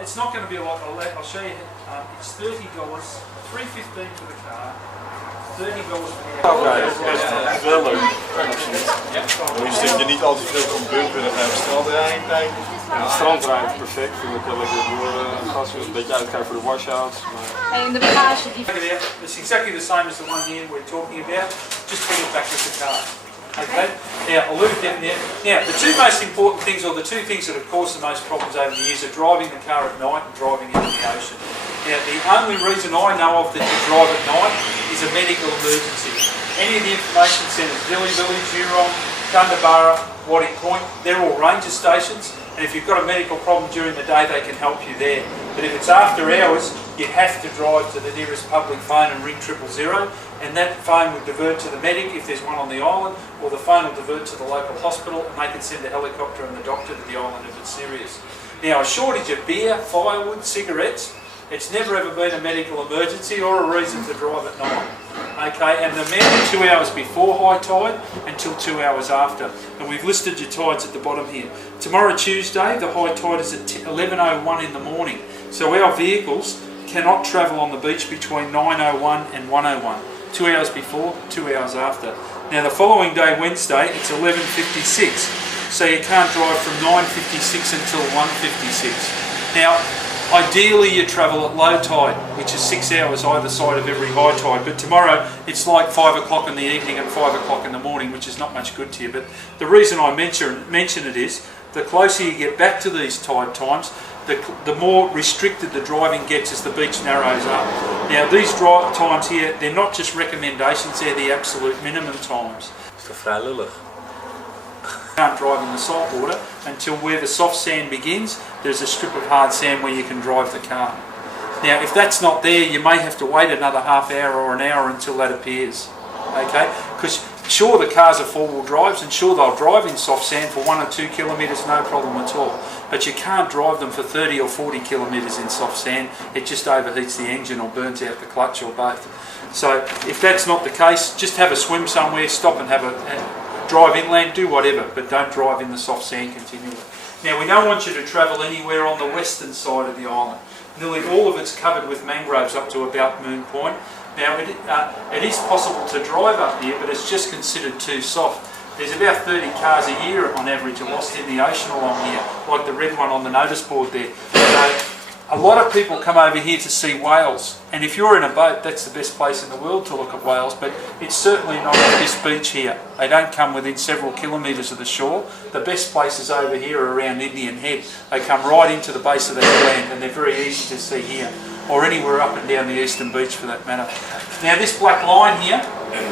It's not going to be a lot. I'll show you. It's $30, $3.15 for the car, $30 for the Dat is wel leuk. Je zit je niet al te veel van bumpen en naar het strand rijden. Ja, het strand rijdt perfect. En dan kan ik lekker door gas, een beetje uitkijken voor de washouts. En de bagage die... It's exactly the same as the one here we're talking about. Just bring it back with the car. Okay, now I'll leave it down there. Now the two most important things, or the two things that have caused the most problems over the years, are driving the car at night and driving into the ocean. Now the only reason I know of that you drive at night is a medical emergency. Any of the information centres, Dilly Village, Euron, Thunderborough, Waddy Point, they're all ranger stations, and if you've got a medical problem during the day they can help you there. But if it's after hours, you have to drive to the nearest public phone and ring 000, and that phone will divert to the medic if there's one on the island, or the phone will divert to the local hospital and they can send a helicopter and the doctor to the island if it's serious. Now, a shortage of beer, firewood, cigarettes, it's never ever been a medical emergency or a reason to drive at night. Okay, and the amount of 2 hours before high tide until 2 hours after. And we've listed your tides at the bottom here. Tomorrow, Tuesday, the high tide is at 11:01 in the morning. So our vehicles cannot travel on the beach between 9:01 and 1:01. 2 hours before, 2 hours after. Now the following day, Wednesday, it's 11:56. So you can't drive from 9:56 until 1:56. Now, ideally you travel at low tide, which is 6 hours either side of every high tide. But tomorrow, it's like 5 o'clock in the evening and 5 o'clock in the morning, which is not much good to you. But the reason I mention it is, the closer you get back to these tide times, the more restricted the driving gets as the beach narrows up. Now these drive times here, they're not just recommendations, they're the absolute minimum times. Dat is toch vrij lullig. You can't drive in the salt water until where the soft sand begins, there's a strip of hard sand where you can drive the car. Now if that's not there, you may have to wait another half hour or an hour until that appears. Okay? Because sure, the cars are four-wheel drives and sure they'll drive in soft sand for 1 or 2 kilometres, no problem at all. But you can't drive them for 30 or 40 kilometres in soft sand. It just overheats the engine or burns out the clutch or both. So if that's not the case, just have a swim somewhere, stop and drive inland, do whatever, but don't drive in the soft sand continually. Now we don't want you to travel anywhere on the western side of the island. Nearly all of it's covered with mangroves up to about Moon Point. Now it is possible to drive up here, but it's just considered too soft. There's about 30 cars a year on average are lost in the ocean along here, like the red one on the notice board there. So a lot of people come over here to see whales, and if you're in a boat, that's the best place in the world to look at whales, but it's certainly not at this beach here. They don't come within several kilometres of the shore. The best places over here are around Indian Head. They come right into the base of the headland, and they're very easy to see here, or anywhere up and down the eastern beach for that matter. Now this black line here,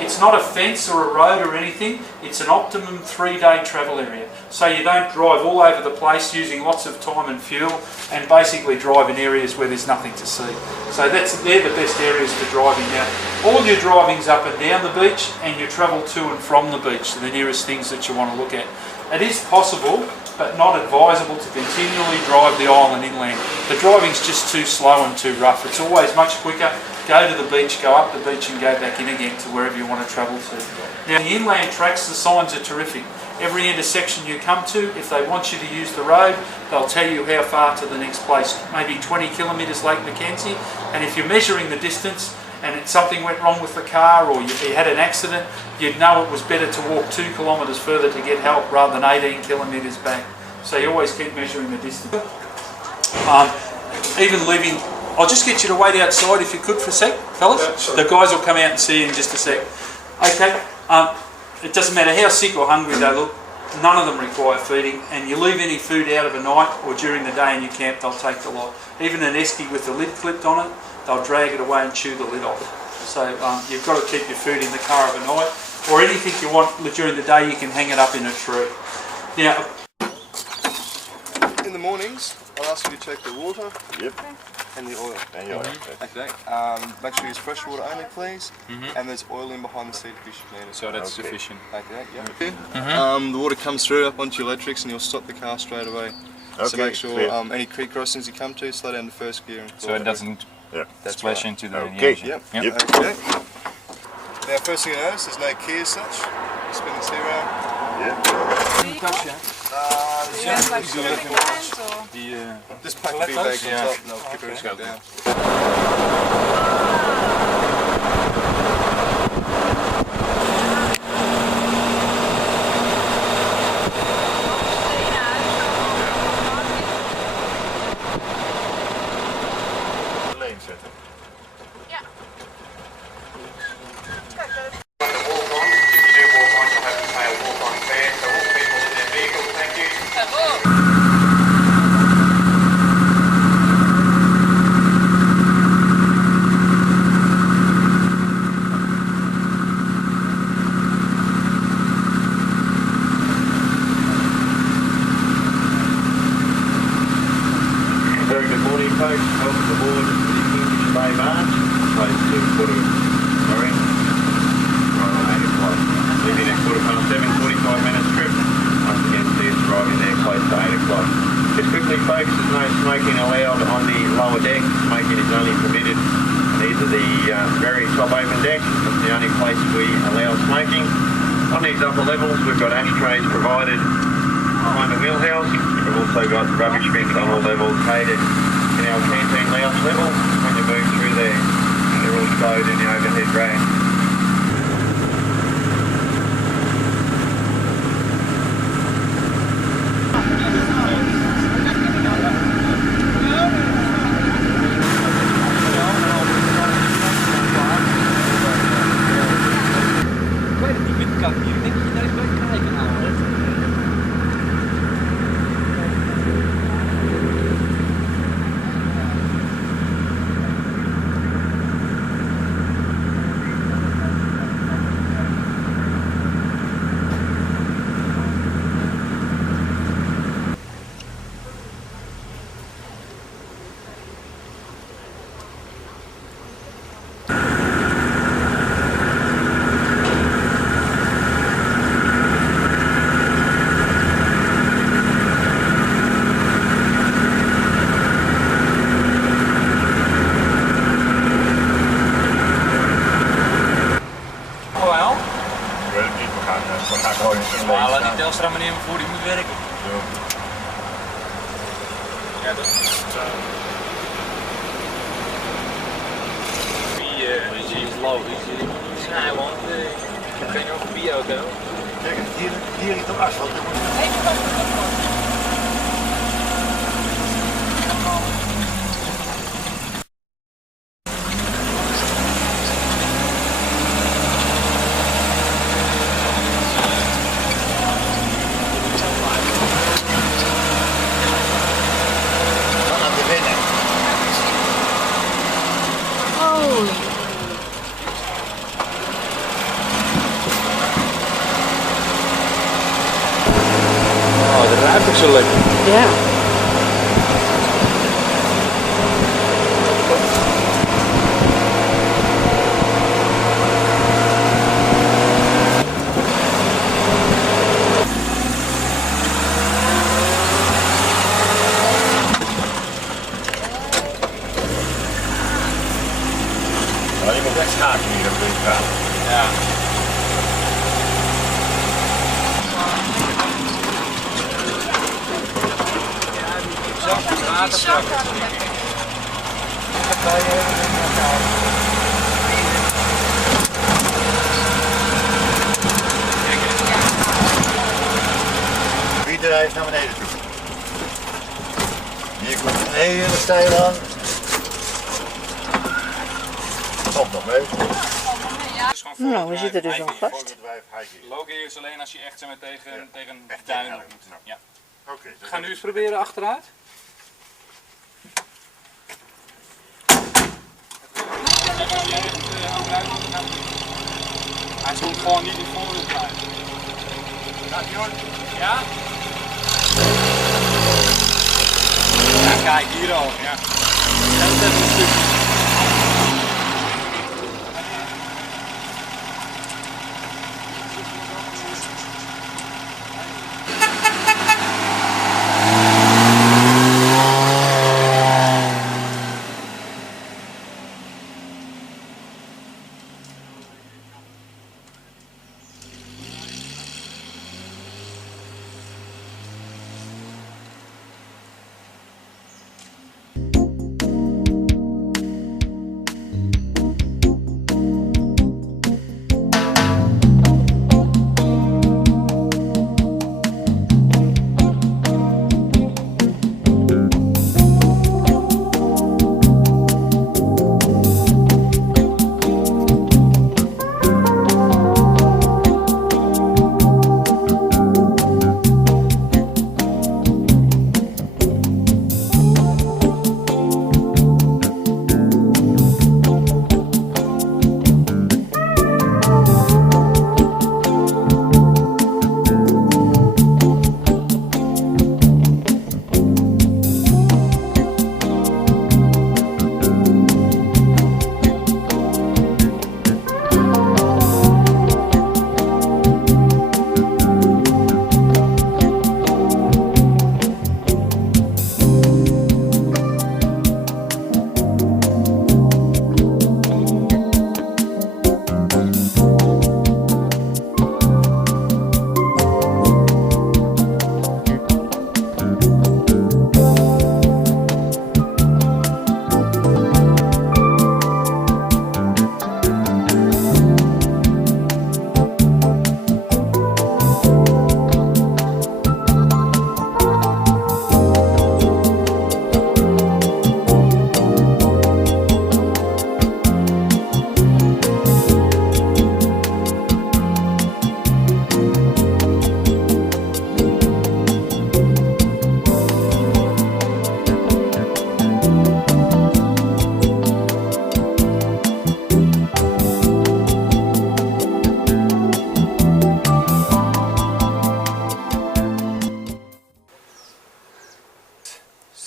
it's not a fence or a road or anything, it's an optimum 3-day travel area. So you don't drive all over the place using lots of time and fuel and basically drive in areas where there's nothing to see. So they're the best areas for driving. Now, all your driving's up and down the beach and you travel to and from the beach, the nearest things that you want to look at. It is possible, but not advisable to continually drive the island inland. The driving's just too slow and too rough. It's always much quicker. Go to the beach, go up the beach and go back in again to wherever you want to travel to. Now the inland tracks, the signs are terrific. Every intersection you come to, if they want you to use the road, they'll tell you how far to the next place, maybe 20 kilometres Lake Mackenzie, and if you're measuring the distance and something went wrong with the car or you had an accident, you'd know it was better to walk 2 kilometres further to get help rather than 18 kilometres back. So you always keep measuring the distance. Even leaving, I'll just get you to wait outside if you could for a sec, fellas. Yeah, the guys will come out and see you in just a sec. Okay, it doesn't matter how sick or hungry they look, none of them require feeding, and you leave any food out of the night or during the day in your camp, they'll take the lot. Even an esky with the lid clipped on it, they'll drag it away and chew the lid off. So you've got to keep your food in the car overnight, or anything you want during the day, you can hang it up in a tree. Now, in the mornings, I'll ask you to check the water. Yep. And the oil. And your oil. Okay. Make sure it's fresh water only, please. And there's oil in behind the seat if you should need it. So that's sufficient. Okay. Yeah. The water comes through up onto your electrics, and you'll stop the car straight away. Okay. So make sure any creek crossings you come to, slow down to first gear. And so it doesn't splash into the engine. Yep. Okay. Now, first thing you notice, there's no key as such. Spin the steer around. Do you have like stripping lines or? Just pack the beer bags on top and they'll keep everything down. Rubbish bins on all levels, catered in our canteen lounge level. When you move through there, they're all stowed in the overhead rack. Maar laat die Telstra meneer voor die moet werken. Ja, dat is die is logisch. Nee, want ik heb geen overbierauto. Kijk, hier ligt nog asfalt. Zo lekker. Ja. Je moet echt schakelen hier op deze straat. Ja. Pieter heeft naar beneden toe. Hier komt een hele stijl aan. Stop nog mee. Nou, we zitten dus al vast. Logen is alleen als je echt zeg maar, tegen een duin op moet. Ja. Oké. Ik ga nu eens proberen achteruit. Hij stond gewoon niet in voorwiel blijven. Ja? Ja, kijk hier al. Ja. Scheelt even een stukje.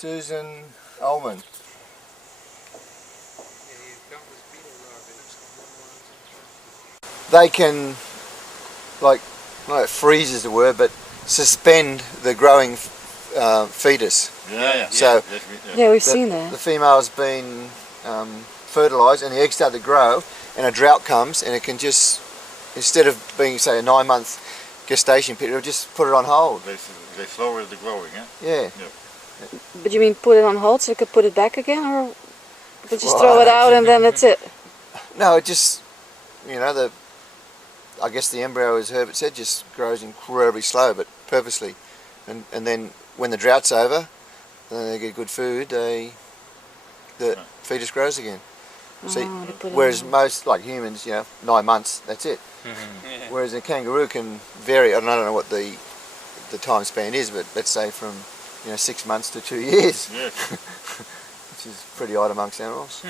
Susan Ullman. They can, like, not freeze is the word, but suspend the growing fetus. Yeah. So Yeah, we've seen that. the female's been fertilised and the eggs start to grow, and a drought comes, and it can just, instead of being, say, a 9-month gestation period, it'll just put it on hold. They flower the growing, yeah? Yeah. But you mean put it on hold so we could put it back again, or just Well, throw it out and then that's it? No, it just, you know, I guess the embryo, as Herbert said, just grows incredibly slow, but purposely. And then when the drought's over, then they get good food, the fetus grows again. See, they put it whereas on. most, like humans, you know, 9 months, that's it. Whereas a kangaroo can vary. I don't know what the time span is, but let's say from 6 months to 2 years, Yeah. which is pretty odd amongst animals.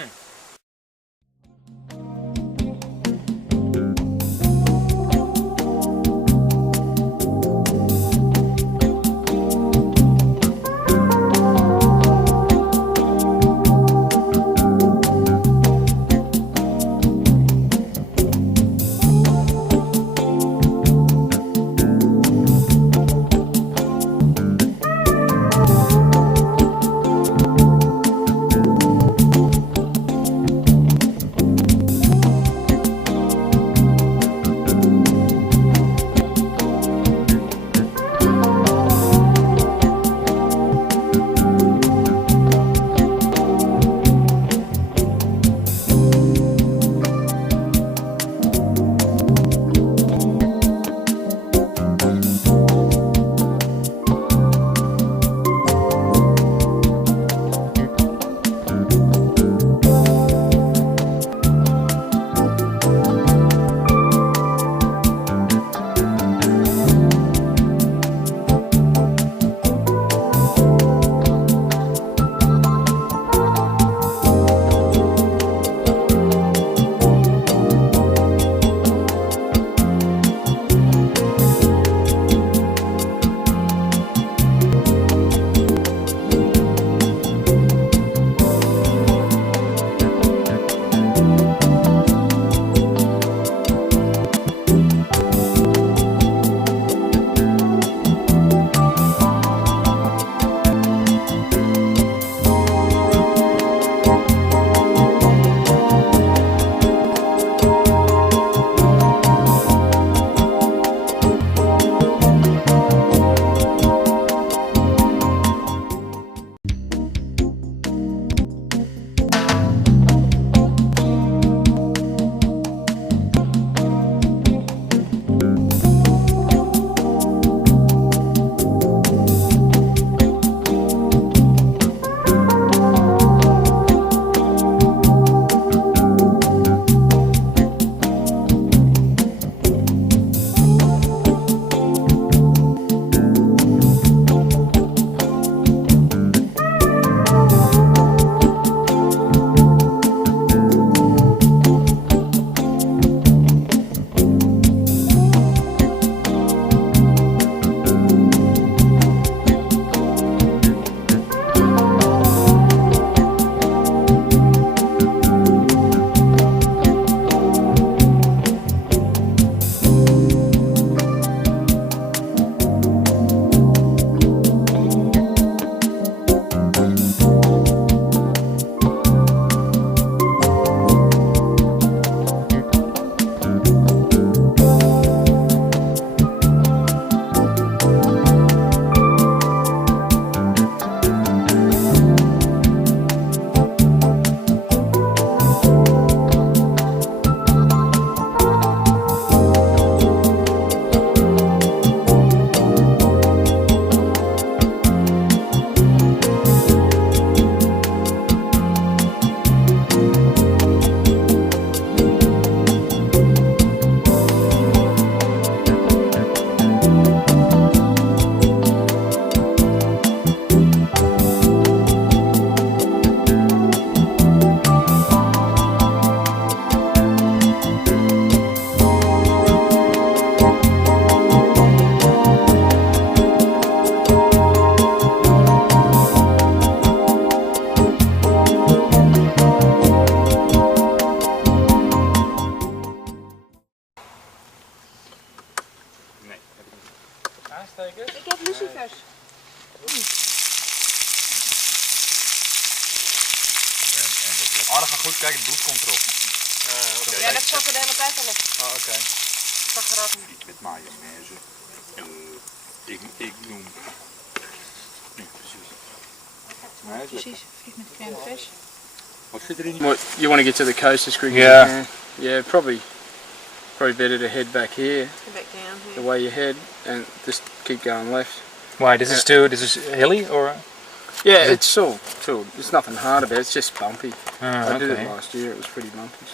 Oh, dat gaat goed. Kijk, het bloed komt erop. Ja, dat zat er de hele tijd al op. Oh, oké. Zag eraf. Met mayonaise. Ik noem. Precies, vis met crème fraîche. Wat zit erin? You want to get to the coast as quickly Yeah. as you can. Yeah, probably better to head back here, Go back down the here. way you head, and just keep going left. Why? This is hilly or? Yeah, it's all, there's nothing hard about it, it's just bumpy. Ah, I did okay. it last year, it was pretty bumpy.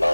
Bye.